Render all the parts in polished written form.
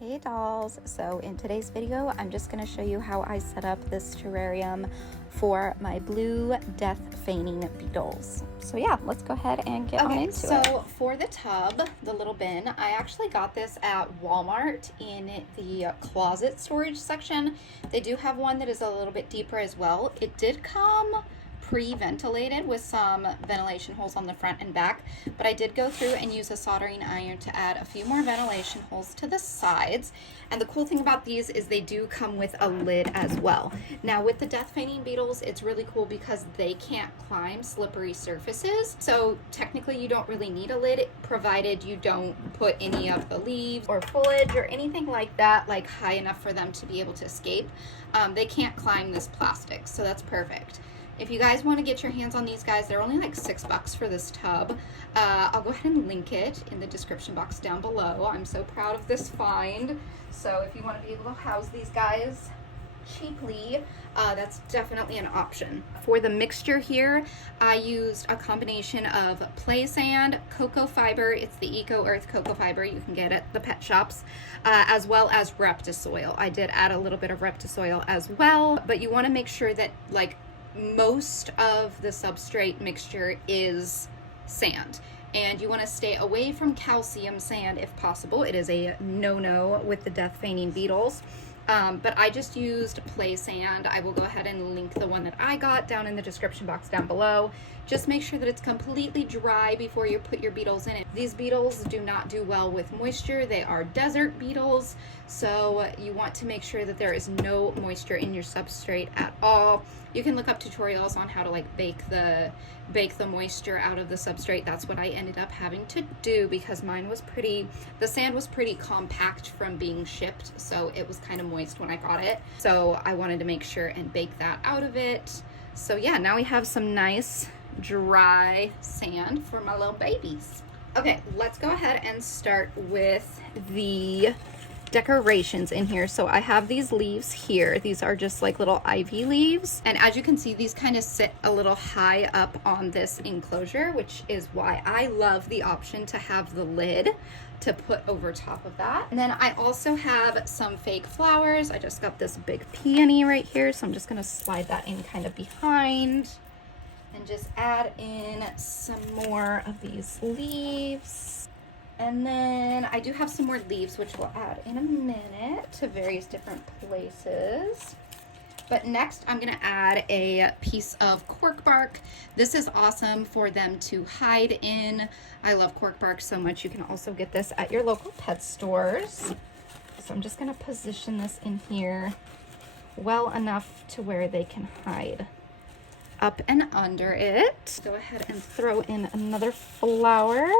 Hey dolls, so in today's video I'm just going to show you how I set up this terrarium for my blue death feigning beetles. So yeah, let's go ahead and get on into it. So for the tub, the little bin, I actually got this at Walmart in the closet storage section. They do have one that is a little bit deeper as well. It did come pre-ventilated with some ventilation holes on the front and back, but I did go through and use a soldering iron to add a few more ventilation holes to the sides. And the cool thing about these is they do come with a lid as well. Now with the death feigning beetles, it's really cool because they can't climb slippery surfaces, so technically you don't really need a lid, provided you don't put any of the leaves or foliage or anything like that like high enough for them to be able to escape. They can't climb this plastic, so that's perfect. If you guys want to get your hands on these guys, they're only like $6 for this tub. I'll go ahead and link it in the description box down below. I'm so proud of this find. So if you want to be able to house these guys cheaply, that's definitely an option. For the mixture here, I used a combination of play sand, Coco Fiber, it's the Eco Earth Coco Fiber you can get at the pet shops, as well as Reptisoil. I did add a little bit of Reptisoil as well, but you want to make sure that like most of the substrate mixture is sand, and you want to stay away from calcium sand if possible. It is a no-no with the death feigning beetles. But I just used play sand. I will go ahead and link the one that I got down in the description box down below. Just make sure that it's completely dry before you put your beetles in it. These beetles do not do well with moisture. They are desert beetles, so you want to make sure that there is no moisture in your substrate at all. You can look up tutorials on how to like bake the moisture out of the substrate. That's what I ended up having to do because mine was the sand was pretty compact from being shipped, so it was kind of moist when I got it. So I wanted to make sure and bake that out of it. So yeah, now we have some nice dry sand for my little babies. Okay, let's go ahead and start with the decorations in here. So I have these leaves here. These are just like little ivy leaves, and as you can see, these kind of sit a little high up on this enclosure, which is why I love the option to have the lid to put over top of that. And then I also have some fake flowers. I just got this big peony right here, so I'm just gonna slide that in kind of behind and just add in some more of these leaves. And then I do have some more leaves, which we'll add in a minute to various different places. But next I'm gonna add a piece of cork bark. This is awesome for them to hide in. I love cork bark so much. You can also get this at your local pet stores. So I'm just gonna position this in here well enough to where they can hide up and under it. Go ahead and throw in another flower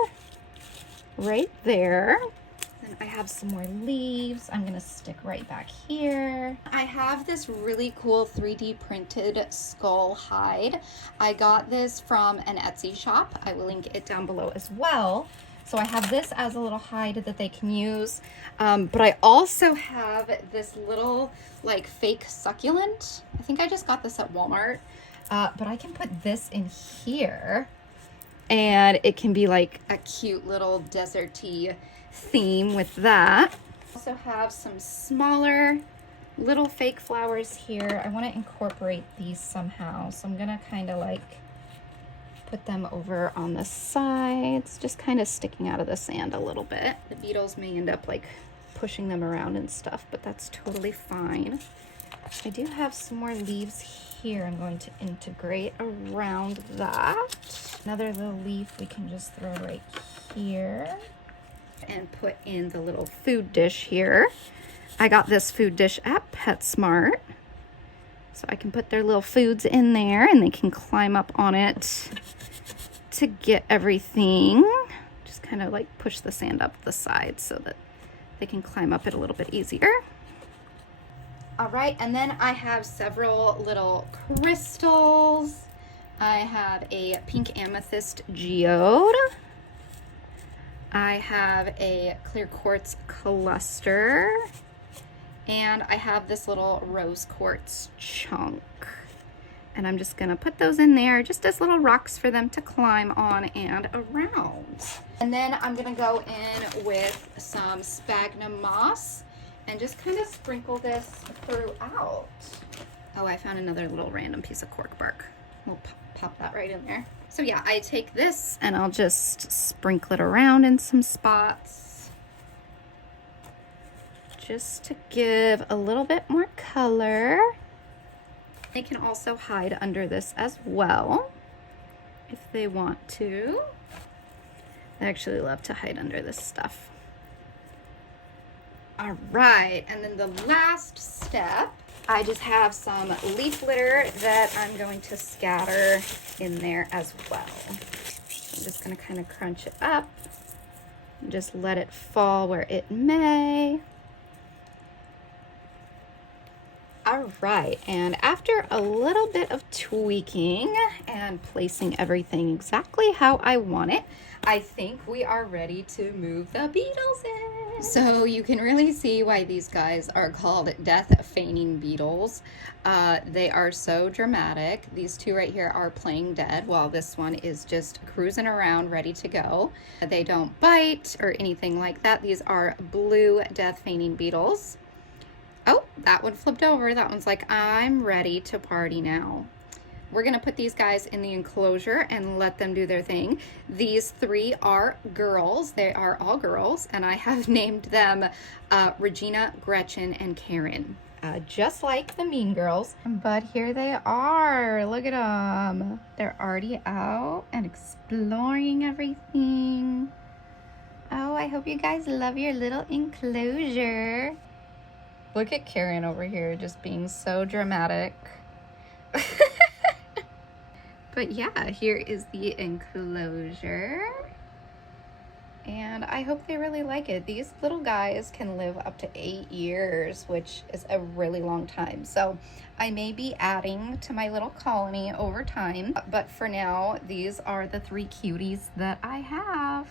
right there. Then I have some more leaves I'm gonna stick right back here. I have this really cool 3D printed skull hide. I got this from an Etsy shop. I will link it down below as well. So I have this as a little hide that they can use, but I also have this little like fake succulent. I think I just got this at Walmart. But I can put this in here and it can be like a cute little deserty theme with that. Also have some smaller little fake flowers here. I want to incorporate these somehow, so I'm gonna kind of like put them over on the sides, just kind of sticking out of the sand a little bit. The beetles may end up like pushing them around and stuff, but that's totally fine. I do have some more leaves here I'm going to integrate around that. Another little leaf we can just throw right here and put in the little food dish here. I got this food dish at PetSmart, so I can put their little foods in there and they can climb up on it to get everything. Just kind of like push the sand up the side so that they can climb up it a little bit easier. All right, and then I have several little crystals. I have a pink amethyst geode. I have a clear quartz cluster. And I have this little rose quartz chunk. And I'm just gonna put those in there just as little rocks for them to climb on and around. And then I'm gonna go in with some sphagnum moss. and just kind of sprinkle this throughout. Oh, I found another little random piece of cork bark. We'll pop that right in there. So yeah, I take this and I'll just sprinkle it around in some spots just to give a little bit more color. They can also hide under this as well if they want to. I actually love to hide under this stuff. All right, and then the last step, I just have some leaf litter that I'm going to scatter in there as well. I'm just gonna kind of crunch it up and just let it fall where it may. All right, and after a little bit of tweaking and placing everything exactly how I want it, I think we are ready to move the Beetles in. So you can really see why these guys are called death feigning beetles. They are so dramatic. These two right here are playing dead while this one is just cruising around ready to go. They don't bite or anything like that. These are blue death feigning beetles. Oh, that one flipped over. That one's like, I'm ready to party now. We're gonna put these guys in the enclosure and let them do their thing. These three are girls. They are all girls, and I have named them Regina, Gretchen, and Karen. Just like the Mean Girls, but here they are. Look at them. They're already out and exploring everything. Oh, I hope you guys love your little enclosure. Look at Karen over here just being so dramatic. But yeah, here is the enclosure. And I hope they really like it. These little guys can live up to 8 years, which is a really long time. So I may be adding to my little colony over time. But for now, these are the 3 cuties that I have.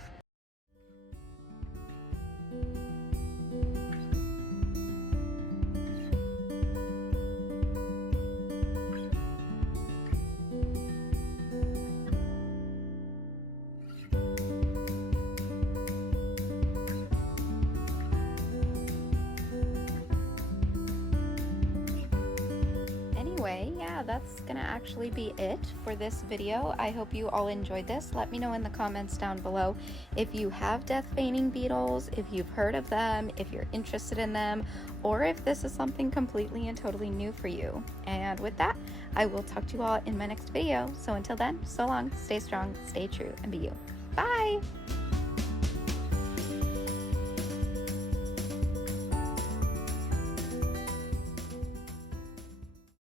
Yeah, that's gonna actually be it for this video. I hope you all enjoyed this. Let me know in the comments down below if you have death feigning beetles, if you've heard of them, if you're interested in them, or if this is something completely and totally new for you. And with that, I will talk to you all in my next video. So until then, so long, stay strong, stay true, and be you. Bye!